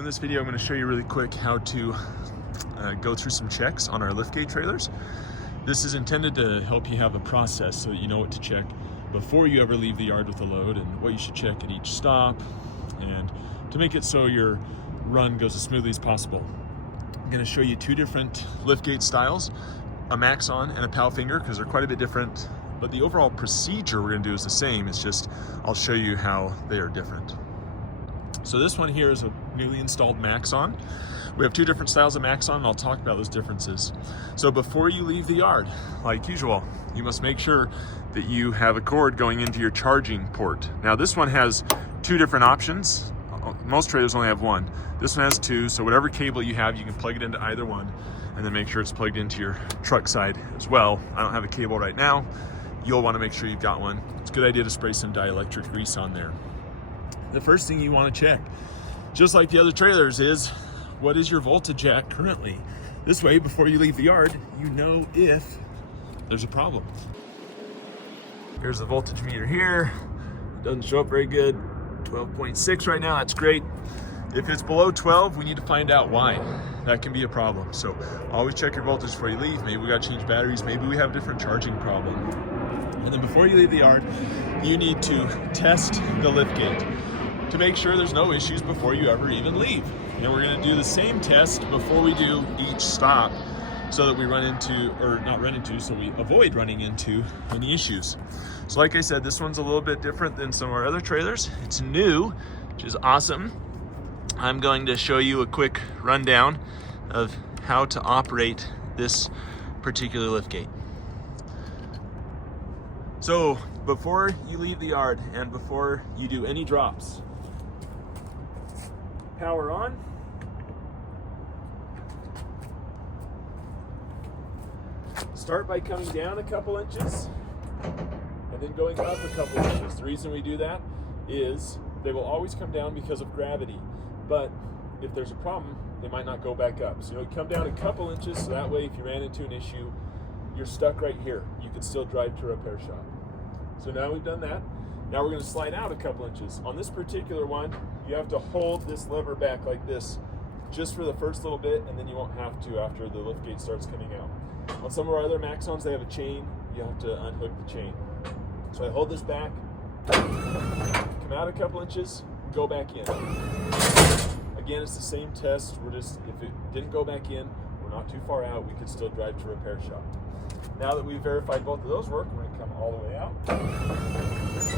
So in this video, I'm going to show you really quick how to go through some checks on our liftgate trailers. This is intended to help you have a process so that you know what to check before you ever leave the yard with a load and what you should check at each stop, and to make it so your run goes as smoothly as possible. I'm going to show you two different liftgate styles, a Maxon and a Powfinger, because they're quite a bit different, but the overall procedure we're going to do is the same. It's just I'll show you how they are different. So this one here is a newly installed Maxon. We have two different styles of Maxon, and I'll talk about those differences. So before you leave the yard, like usual, you must make sure that you have a cord going into your charging port. Now this one has two different options. Most trailers only have one. This one has two, so whatever cable you have, you can plug it into either one, and then make sure it's plugged into your truck side as well. I don't have a cable right now. You'll want to make sure you've got one. It's a good idea to spray some dielectric grease on there. The first thing you want to check, just like the other trailers, is what is your voltage at currently? This way, before you leave the yard, you know if there's a problem. Here's the voltage meter here. It doesn't show up very good. 12.6 right now, that's great. If it's below 12, we need to find out why. That can be a problem. So always check your voltage before you leave. Maybe we got to change batteries. Maybe we have a different charging problem. And then before you leave the yard, you need to test the liftgate to make sure there's no issues before you ever even leave. And we're going to do the same test before we do each stop, so that we so we avoid running into any issues. So like I said, this one's a little bit different than some of our other trailers. It's new, which is awesome. I'm going to show you a quick rundown of how to operate this particular liftgate. So before you leave the yard and before you do any drops, power on. Start by coming down a couple inches and then going up a couple inches. The reason we do that is they will always come down because of gravity, but if there's a problem, they might not go back up. So come down a couple inches, so that way if you ran into an issue, you're stuck right here. You can still drive to a repair shop. So now we've done that. Now we're going to slide out a couple inches. On this particular one, you have to hold this lever back like this just for the first little bit, and then you won't have to after the liftgate starts coming out. On some of our other Maxons, they have a chain. You have to unhook the chain. So I hold this back, come out a couple inches, go back in. Again, it's the same test. If it didn't go back in, we're not too far out, we could still drive to a repair shop. Now that we've verified both of those work, we're going to come all the way out.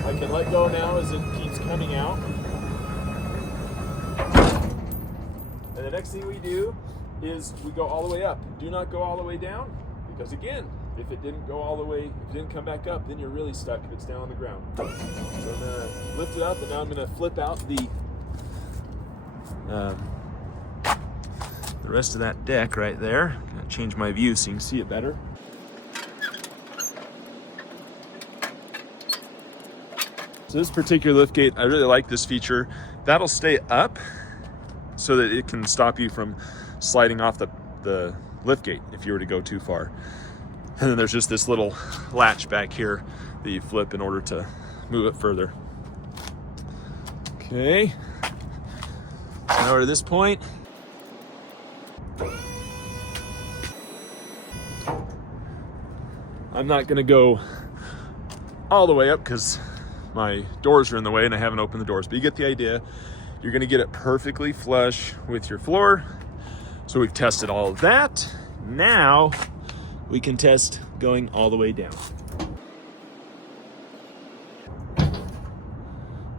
I can let go now as it keeps coming out. And the next thing we do is we go all the way up. Do not go all the way down, because again, if it didn't come back up, then you're really stuck if it's down on the ground. So I'm going to lift it up, and now I'm going to flip out the rest of that deck right there. I'm going to change my view so you can see it better. So this particular liftgate, I really like this feature. That'll stay up so that it can stop you from sliding off the liftgate if you were to go too far. And then there's just this little latch back here that you flip in order to move it further. Okay. Now we're to this point. I'm not gonna go all the way up because my doors are in the way and I haven't opened the doors, but you get the idea. You're gonna get it perfectly flush with your floor. So we've tested all of that. Now we can test going all the way down.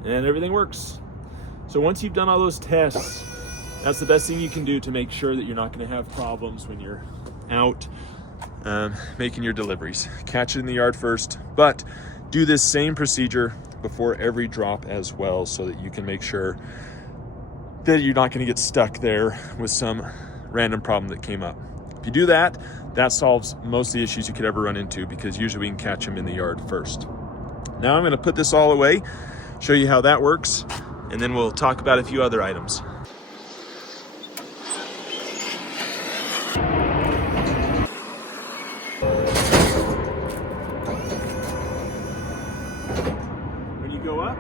And everything works. So once you've done all those tests, that's the best thing you can do to make sure that you're not gonna have problems when you're out making your deliveries. Catch it in the yard first, but do this same procedure before every drop as well, so that you can make sure that you're not going to get stuck there with some random problem that came up. If you do that, that solves most of the issues you could ever run into, because usually we can catch them in the yard first. Now I'm going to put this all away, show you how that works, and then we'll talk about a few other items. When you go up,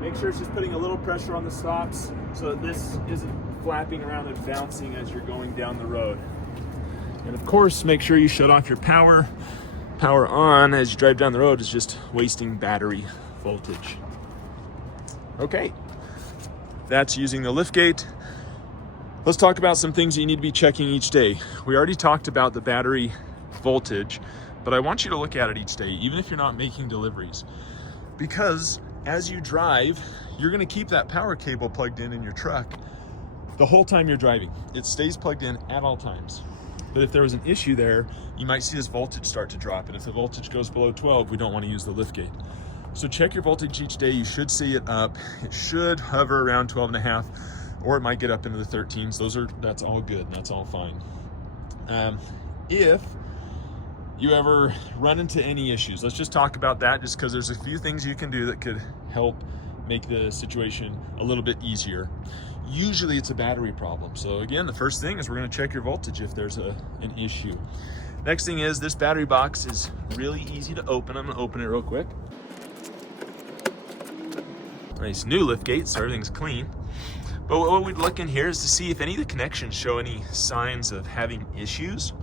make sure it's just putting a little pressure on the stops so that this isn't flapping around and bouncing as you're going down the road. And of course, make sure you shut off your power. Power on as you drive down the road is just wasting battery voltage. Okay, that's using the liftgate. Let's talk about some things you need to be checking each day. We already talked about the battery voltage, but I want you to look at it each day, even if you're not making deliveries. Because as you drive, you're gonna keep that power cable plugged in your truck the whole time you're driving. It stays plugged in at all times. But if there was an issue there, you might see this voltage start to drop. And if the voltage goes below 12, we don't want to use the liftgate. So check your voltage each day. You should see it up. It should hover around 12.5, or it might get up into the 13s. That's all good. That's all fine. If you ever run into any issues, let's just talk about that, just because there's a few things you can do that could help make the situation a little bit easier. Usually it's a battery problem. So again, the first thing is we're going to check your voltage if there's an issue. Next thing is this battery box is really easy to open. I'm going to open it real quick. Nice new lift gate, so everything's clean. But what we'd look in here is to see if any of the connections show any signs of having issues.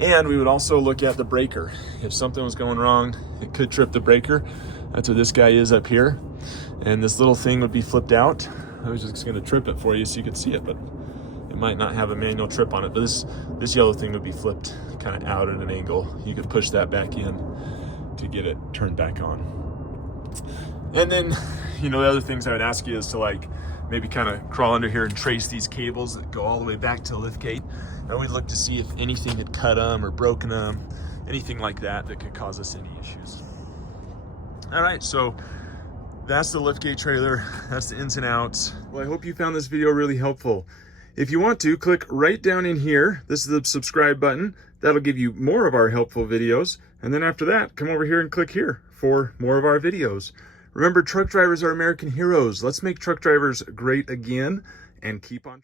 And we would also look at the breaker. If something was going wrong, it could trip the breaker. That's what this guy is up here. And this little thing would be flipped out. I was just gonna trip it for you so you could see it, but it might not have a manual trip on it. But this yellow thing would be flipped kind of out at an angle. You could push that back in to get it turned back on. And then, you know, the other things I would ask you is to like maybe kind of crawl under here and trace these cables that go all the way back to the lift gate. And we'd look to see if anything had cut them or broken them, anything like that could cause us any issues. All right, so that's the liftgate trailer. That's the ins and outs. Well, I hope you found this video really helpful. If you want to, click right down in here. This is the subscribe button. That'll give you more of our helpful videos. And then after that, come over here and click here for more of our videos. Remember, truck drivers are American heroes. Let's make truck drivers great again and keep on.